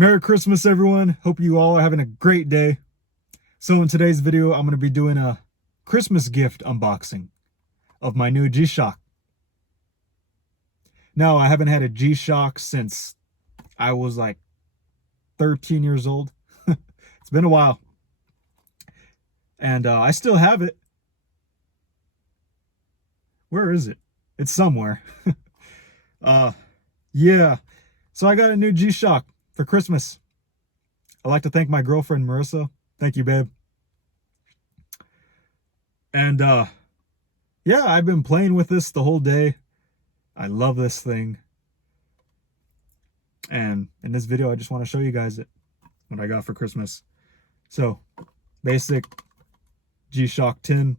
Merry Christmas, everyone. Hope you all are having a great day. So in today's video, I'm going to be doing a Christmas gift unboxing of my new G-Shock. Now, I haven't had a G-Shock since I was like 13 years old. It's been a while. And I still have it. Where is it? It's somewhere. Yeah. So I got a new G-Shock for Christmas. I'd like to thank my girlfriend, Marissa. Thank you, babe. And yeah, I've been playing with this the whole day. I love this thing. And in this video, I just want to show you guys what I got for Christmas. So, basic G-Shock tin.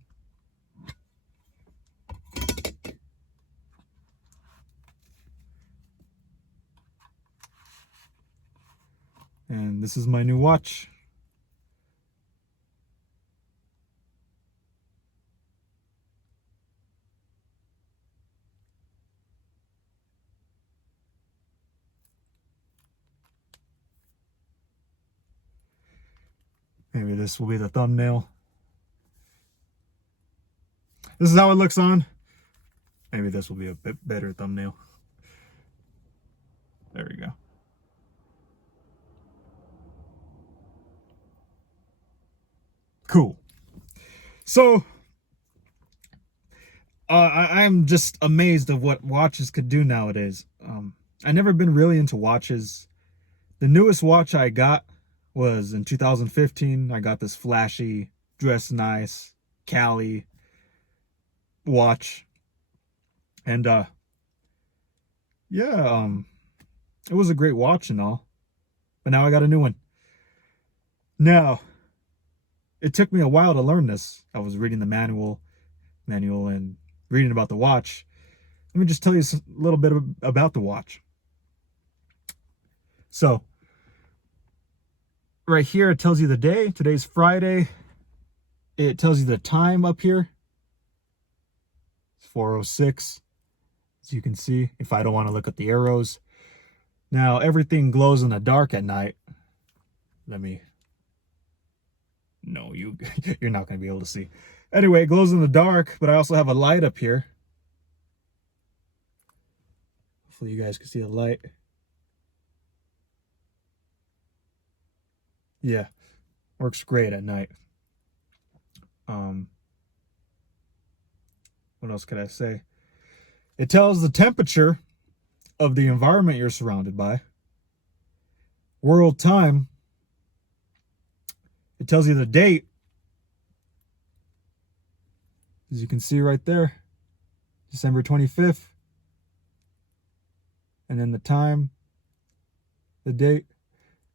And this is my new watch. Maybe this will be the thumbnail. This is how it looks on. Maybe this will be a bit better thumbnail. There we go. Cool. So, I'm just amazed of what watches could do nowadays. I've never been really into watches. The newest watch I got was in 2015. I got this flashy, dress nice, Cali watch. And yeah, it was a great watch and all. But now I got a new one. Now, it took me a while to learn this. I was reading the manual and reading about the watch. Let me just tell you a little bit about the watch. So, right here, it tells you the day. Today's Friday. It tells you the time up here. It's 4:06, as you can see, if I don't want to look at the arrows. Now, everything glows in the dark at night. No, you're not going to be able to see. Anyway, it glows in the dark, but I also have a light up here. Hopefully you guys can see the light. Yeah, works great at night. What else could I say? It tells the temperature of the environment you're surrounded by. World time. It tells you the date. As you can see right there, December 25th. And then the time, the date,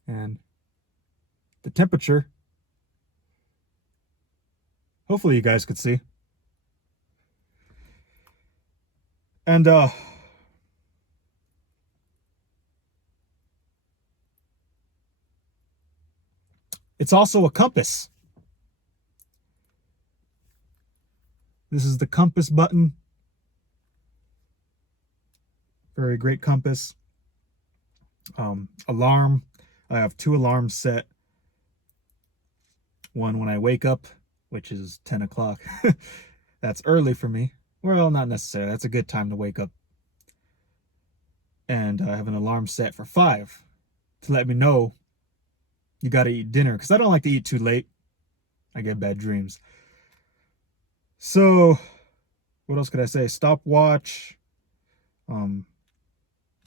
and the temperature. Hopefully you guys could see. And it's also a compass. This is the compass button. Very great compass. Alarm. I have 2 alarms set. One when I wake up, which is 10 o'clock. That's early for me. Well, not necessarily. That's a good time to wake up. And I have an alarm set for 5 to let me know you got to eat dinner, because I don't like to eat too late. I get bad dreams. So, what else could I say? Stopwatch.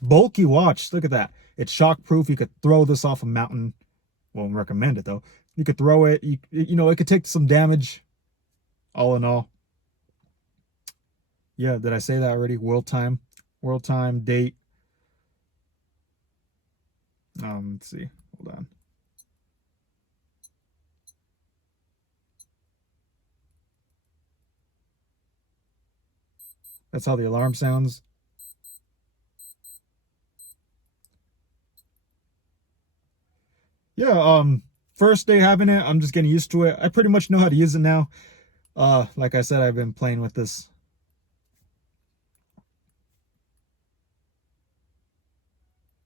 Bulky watch. Look at that. It's shockproof. You could throw this off a mountain. Won't recommend it though. You could throw it. You know, it could take some damage. All in all. Yeah, did I say that already? World time, date. Let's see. Hold on. That's how the alarm sounds. Yeah, first day having it, I'm just getting used to it. I pretty much know how to use it now. Like I said, I've been playing with this.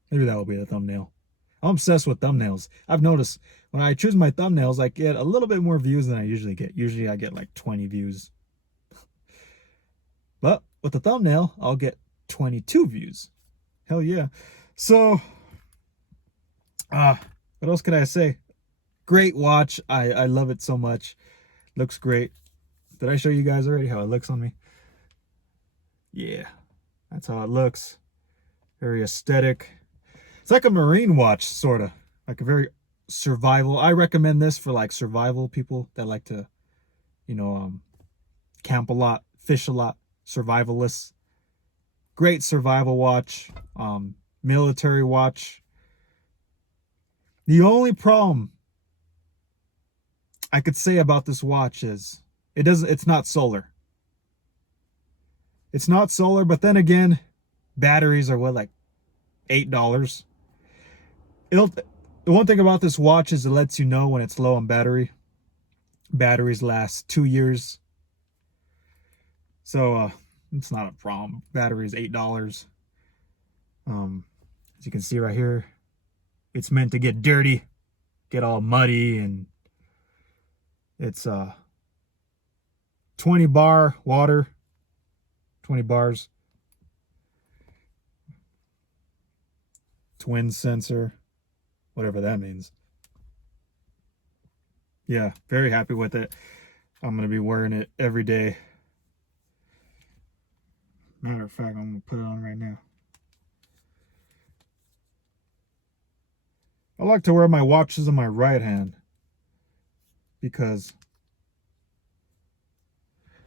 Maybe that will be the thumbnail. I'm obsessed with thumbnails. I've noticed when I choose my thumbnails, I get a little bit more views than I usually get. Usually I get like 20 views. But with the thumbnail, I'll get 22 views. Hell yeah. So, what else can I say? Great watch. I love it so much. Looks great. Did I show you guys already how it looks on me? Yeah, that's how it looks. Very aesthetic. It's like a marine watch, sort of. Like a very survival. I recommend this for like survival people that like to, you know, camp a lot, fish a lot, survivalists. Great survival watch. Military watch. The only problem I could say about this watch is it's not solar. It's not solar, but then again, batteries are what, like $8? The one thing about this watch is it lets you know when it's low on battery. Batteries last 2 years. So it's not a problem. Battery is $8. As you can see right here, it's meant to get dirty, get all muddy, and it's 20 bar water, 20 bars. Twin sensor, whatever that means. Yeah, very happy with it. I'm going to be wearing it every day. Matter of fact, I'm going to put it on right now. I like to wear my watches in my right hand because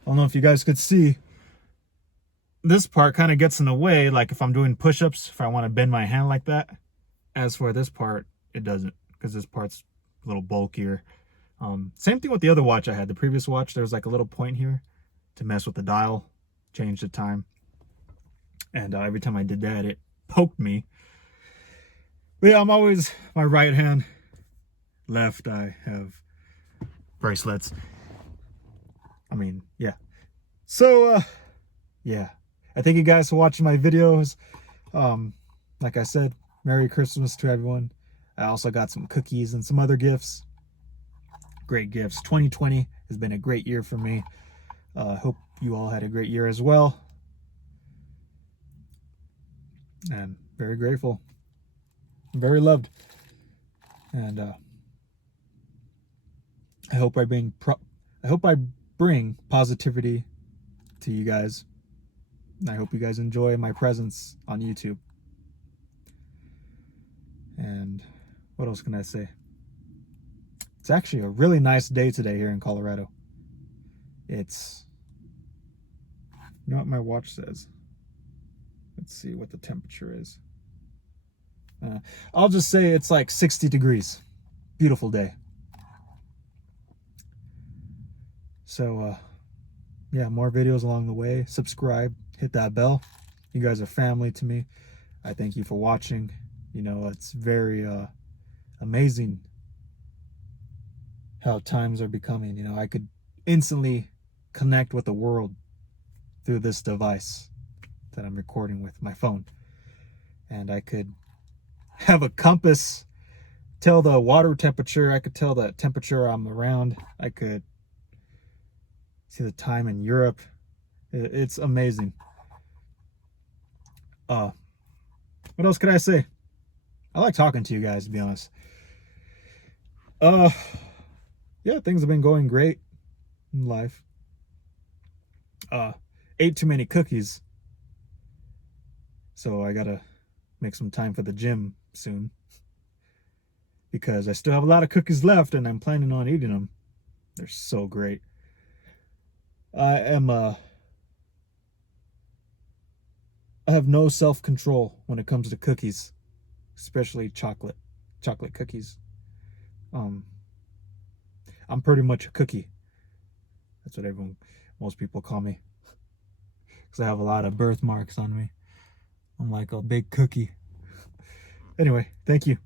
I don't know if you guys could see, this part kind of gets in the way, like if I'm doing push-ups, if I want to bend my hand like that. As for this part, it doesn't, because this part's a little bulkier. Same thing with the other watch I had. The previous watch, there was like a little point here to mess with the dial, change the time. And every time I did that, it poked me. But yeah, I'm always my right hand. Left, I have bracelets. I mean, yeah. So, yeah. I thank you guys for watching my videos. Like I said, Merry Christmas to everyone. I also got some cookies and some other gifts. Great gifts. 2020 has been a great year for me. Hope you all had a great year as well. And very grateful. I'm very loved. And I hope I bring positivity to you guys. And I hope you guys enjoy my presence on YouTube. And what else can I say? It's actually a really nice day today here in Colorado. It's, you know what my watch says? Let's see what the temperature is. I'll just say it's like 60 degrees. Beautiful day. So, yeah, more videos along the way. Subscribe, hit that bell. You guys are family to me. I thank you for watching. You know, it's very amazing how times are becoming. You know, I could instantly connect with the world through this device that I'm recording with my phone. And I could have a compass, tell the water temperature. I could tell the temperature I'm around. I could see the time in Europe. It's amazing. What else could I say? I like talking to you guys, to be honest. Yeah, things have been going great in life. Ate too many cookies, so I gotta make some time for the gym soon, because I still have a lot of cookies left and I'm planning on eating them. They're so great. I have no self-control when it comes to cookies, especially chocolate cookies. I'm pretty much a cookie. That's what most people call me, because I have a lot of birthmarks on me. I'm like a big cookie. Anyway, thank you.